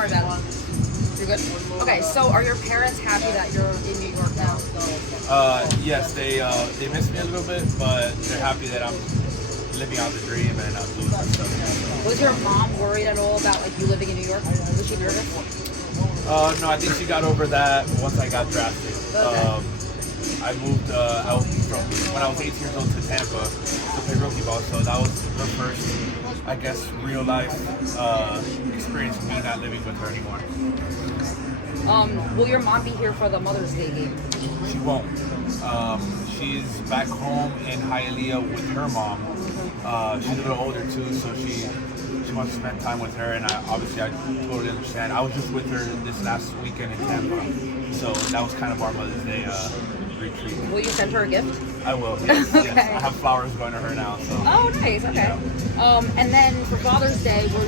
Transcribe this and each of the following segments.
worry about it. You're good? Okay, so are your parents happy that you're in New York now? Yes, they miss me a little bit, but they're happy that I'm living out the dream and I'm doing my stuff. Was your mom worried at all about like you living in New York? Was she nervous? No, I think she got over that once I got drafted. Okay. I moved out from when I was 18 years old to Tampa to play rookie ball, so that was the first, I guess, real life experience of me not living with her anymore. Will your mom be here for the Mother's Day game? She won't. She's back home in Hialeah with her mom. She's a little older too, so she wants to spend time with her, and I totally understand. I was just with her this last weekend in Tampa, so that was kind of our Mother's Day retreat. Will you send her a gift? I will. Yes, Okay. yes. I have flowers going to her now. So. Oh, nice. Okay. Yeah. And then for Father's Day, will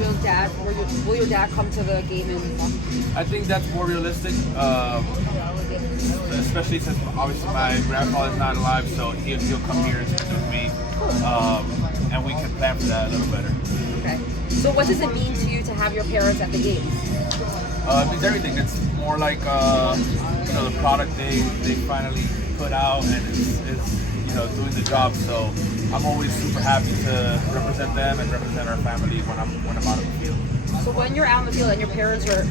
your dad come to the game and? I think that's more realistic, especially since obviously my grandfather's not alive, so he'll come here and spend with me, and we can plan for that a little better. Okay. So what does it mean to you to have your parents at the games? It means everything. It's more like the product they finally put out, and it's doing the job. So I'm always super happy to represent them and represent our family when I'm out of the field. So when you're out in the field and your parents are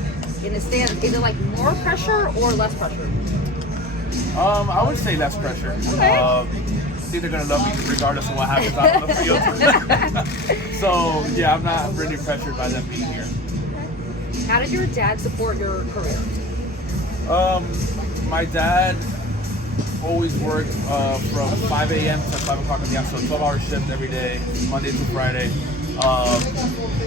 in the stands, is it like more pressure or less pressure? I would say less pressure. Okay. I think they're gonna love me regardless of what happens out on the field. So yeah, I'm not really pressured by them being here. How did your dad support your career? My dad always worked from 5 a.m. to 5 o'clock in the afternoon, so 12-hour shift every day, Monday through Friday.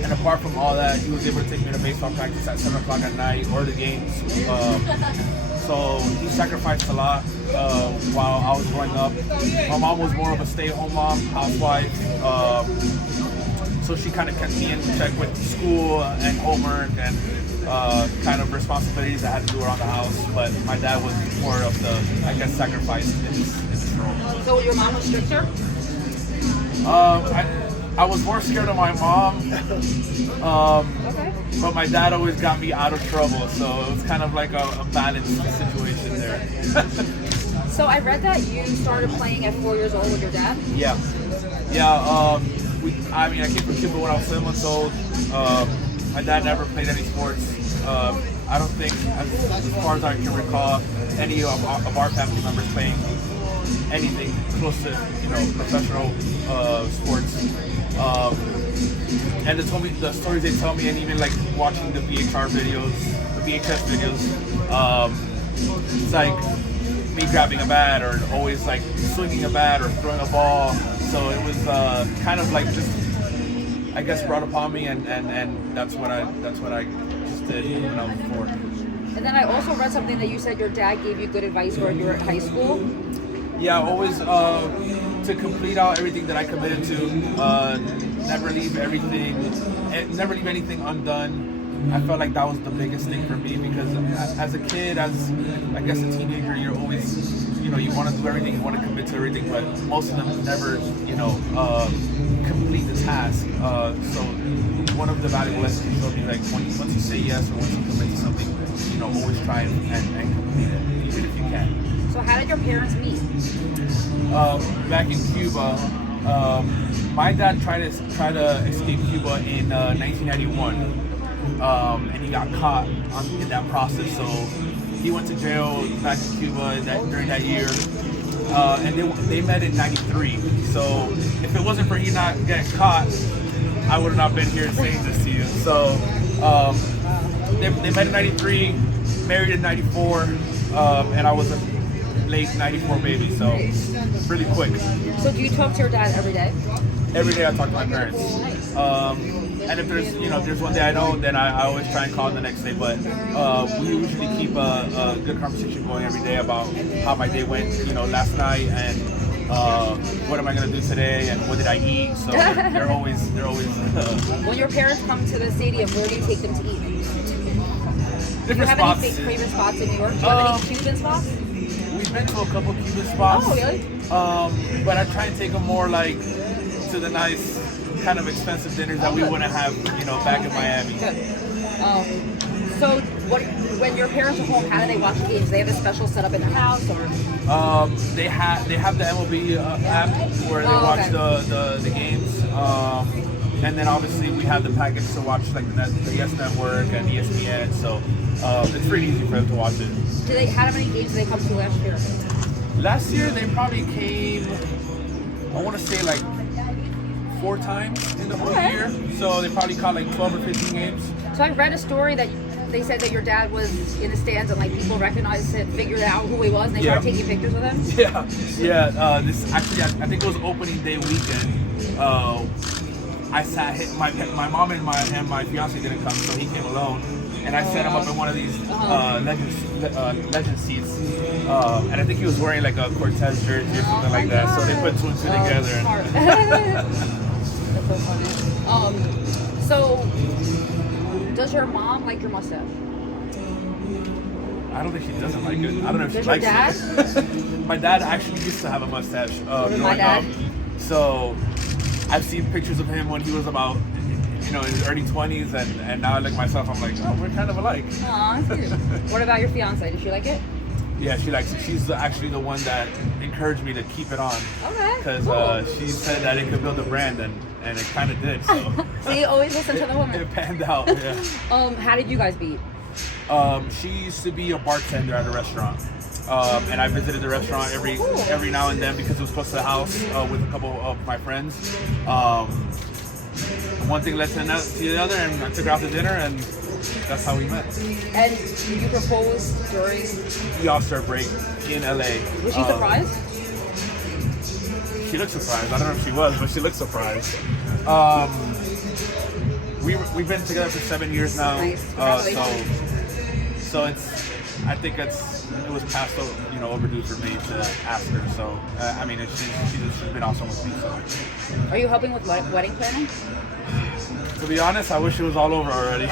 And apart from all that, he was able to take me to baseball practice at 7 o'clock at night or the games. So he sacrificed a lot while I was growing up. My mom was more of a stay-at-home mom, housewife. So she kind of kept me in check with school and homework and kind of responsibilities I had to do around the house. But my dad was more of the, I guess, sacrifice in this role. So your mom was stricter? I was more scared of my mom, Okay. but my dad always got me out of trouble, so it was kind of like a balanced situation there. So I read that you started playing at 4 years old with your dad? Yeah. I came from Cuba when I was 7 months old. My dad never played any sports. I don't think, as far as I can recall, any of our family members playing anything close to professional sports. And the stories they tell me, and even like watching the VHS videos, it's like me grabbing a bat or always like swinging a bat or throwing a ball. So it was kind of like just, I guess, brought upon me, and that's what I just did when I was 4. And then I also read something that you said your dad gave you good advice when you were at high school. Yeah, always to complete out everything that I committed to. Never leave anything undone. I felt like that was the biggest thing for me because as a kid, as I guess a teenager, you're always, you want to do everything, you want to commit to everything, but most of them never, complete the task. So one of the valuable lessons he showed me, like once you say yes or once you commit to something, always try and complete it, even if you can. So how did your parents meet? Back in Cuba, my dad tried to escape Cuba in 1991, and he got caught in that process. So he went to jail back in Cuba during that year, and they met in '93. So if it wasn't for he not getting caught, I would have not been here saying this to you. So they met in '93, married in '94, and I was a late '94 baby, so really quick. So do you talk to your dad every day? Every day I talk to my parents. And if there's one day I don't, then I always try and call the next day. But we usually keep a good conversation going every day about how my day went, last night, and what am I gonna do today, and what did I eat. So they're always. When your parents come to the stadium, where do you take them to eat? Do you have spots. any favorite spots in New York? Do you have any Cuban spots? We've been to a couple Cuban spots. Oh, really? But I try and take them more like to the nice, kind of expensive dinners that we wouldn't have, back in Miami. Good. So, when your parents are home, how do they watch the games? They have a special setup in their house, or? They have the MLB app where they watch the games. And then obviously we have the package to watch like the Yes Network and ESPN. So it's pretty easy for them to watch it. How many games did they come to last year? Last year they probably came, I want to say like 4 times in the whole year. So they probably caught like 12 or 15 games. So I read a story that they said that your dad was in the stands and like people recognized it, figured out who he was, and they started taking pictures with him. Yeah. This actually, I think it was opening day weekend. I sat my mom and my fiance didn't come, so he came alone, and I set him up in one of these legend seats, and I think he was wearing like a Cortez jersey or something like that. So they put 2 and 2 together. That's so funny. So does your mom like your mustache? I don't think she doesn't like it. I don't know if she likes it. My dad actually used to have a mustache growing up. So I've seen pictures of him when he was about, in his early 20s, and now I look myself, I'm like, oh, we're kind of alike. Aw, that's cute. What about your fiance? Does she like it? Yeah, she likes it. She's actually the one that encouraged me to keep it on. Okay. Because she said that it could build a brand, and it kind of did. So. See, always listen to the woman. It panned out. Yeah. How did you guys meet? She used to be a bartender at a restaurant. And I visited the restaurant every now and then because it was close to the house with a couple of my friends. One thing led to the other, and I took her out to dinner, and that's how we met. And you proposed during the All-Star break in LA. Was she surprised? She looked surprised. I don't know if she was, but she looked surprised. We've been together for 7 years now. Nice. So I think it was past overdue for me to ask her. So she's been awesome with me. So. Are you helping with wedding planning? To be honest, I wish it was all over already.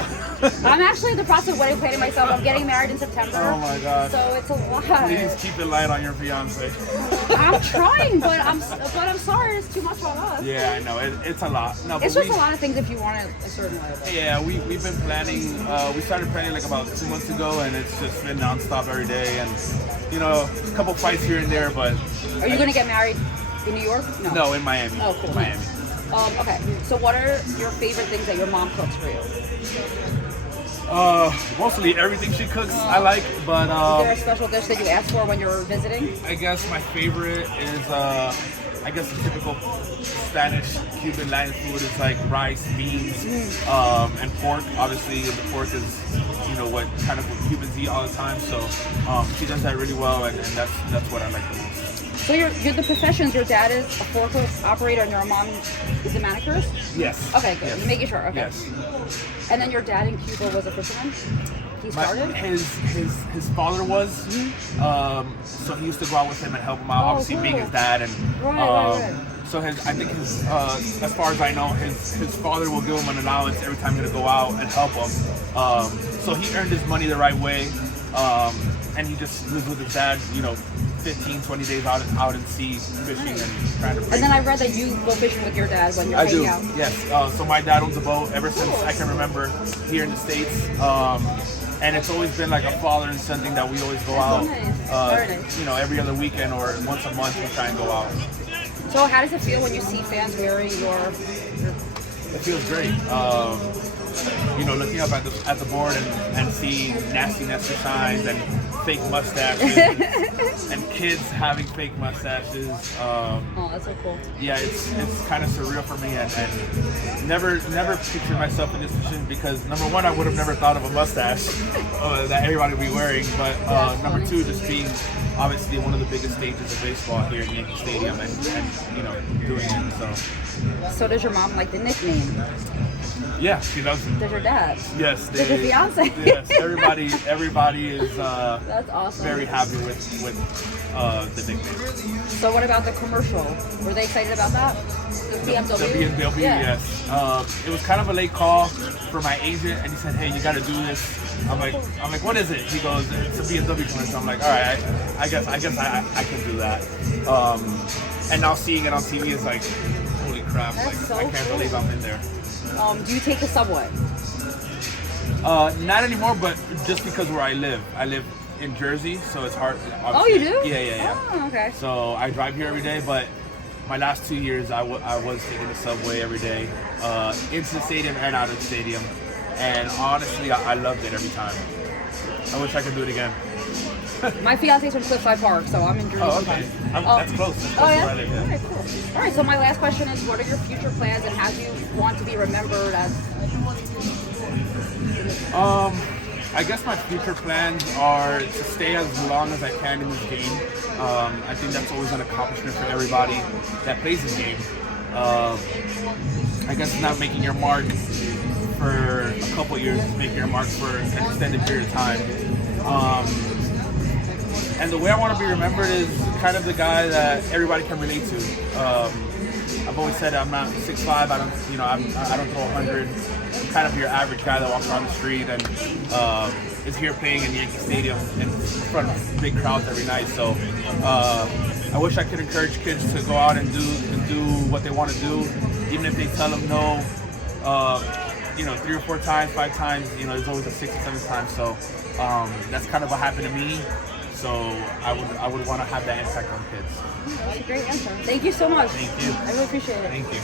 I'm actually in the process of wedding planning myself. I'm getting married in September. Oh my God. So it's a lot. Please keep it light on your fiance. I'm trying, but I'm sorry, it's too much on us. Yeah, I know. It's a lot. No, it's just a lot of things if you want it a certain way. But. Yeah, we've been planning. We started planning like about 2 months ago, and it's just been nonstop every day. And a couple fights here and there, but. Are you going to get married in New York? No, in Miami. Oh, cool. Miami. Okay, so what are your favorite things that your mom cooks for you? Mostly everything she cooks I like, but is there a special dish that you ask for when you're visiting? I guess my favorite is the typical Spanish, Cuban, Latin food is like rice, beans, and pork. Obviously, the pork is what Cubans eat all the time. So she does that really well, and that's what I like the most. So you're the professions. Your dad is a forklift operator, and your mom is a manicurist? Yes. Okay, good. Yes. Making sure. Okay. Yes. And then your dad in Cuba was a fisherman? He started? His father was. So he used to go out with him and help him out, obviously being his dad. And right. So I think as far as I know, his father will give him an allowance every time he's gonna go out and help him. So he earned his money the right way. And he just lives with his dad, 15, 20 days out at sea fishing and trying to bring. And then I read that you go fishing with your dad when you're hanging out. Yes. So my dad owns a boat ever since I can remember here in the States. And it's always been like a father and son thing that we always go out. Very nice. Every other weekend or once a month we try and go out. So how does it feel when you see fans wearing your... It feels great. Looking up at the board and seeing nasty Nestor signs and fake mustaches and kids having fake mustaches. Oh, that's so cool. Yeah, it's kind of surreal for me, and never pictured myself in this position because number one, I would have never thought of a mustache that everybody would be wearing, but number two, just being obviously one of the biggest stages of baseball here in Yankee Stadium and doing it. So does your mom like the nickname? Yeah, she loves it. Does your dad? Yes. Does your fiance? Yes, everybody is that's awesome. Very happy with the nickname. So what about the commercial? Were they excited about that? The BMW? The BMW, yes. It was kind of a late call for my agent, and he said, "Hey, you got to do this." I'm like, "What is it?" He goes, "It's a BMW commercial." I'm like, "All right, I guess I can do that." And now seeing it on TV is like, holy crap! That's so I can't believe I'm in there. Do you take the subway? Not anymore, but just because where I live in Jersey, so it's hard. Oh, you do? Yeah. Oh, okay. So I drive here every day, but my last 2 years I was taking the subway every day, into the stadium and out of the stadium, and honestly I loved it every time. I wish I could do it again. My fiance's from Cliffside Park, so I'm in Jersey. Oh, okay. That's close. That's close Oh, yeah? to where I live, yeah. Okay, cool. All right, so my last question is, what are your future plans and how do you want to be remembered as? I guess my future plans are to stay as long as I can in this game. I think that's always an accomplishment for everybody that plays this game. I guess not making your mark for a couple years, making your mark for an extended period of time. And the way I want to be remembered is kind of the guy that everybody can relate to. I've always said I'm not 6'5". I don't throw 100. I'm kind of your average guy that walks around the street and is here playing in Yankee Stadium in front of big crowds every night. So I wish I could encourage kids to go out and do what they want to do, even if they tell them no. 3 or 4 times, 5 times. There's always a 6 or 7 times. So that's kind of what happened to me. So I would want to have that impact on kids. That's a great answer. Thank you so much. Thank you. I really appreciate it. Thank you.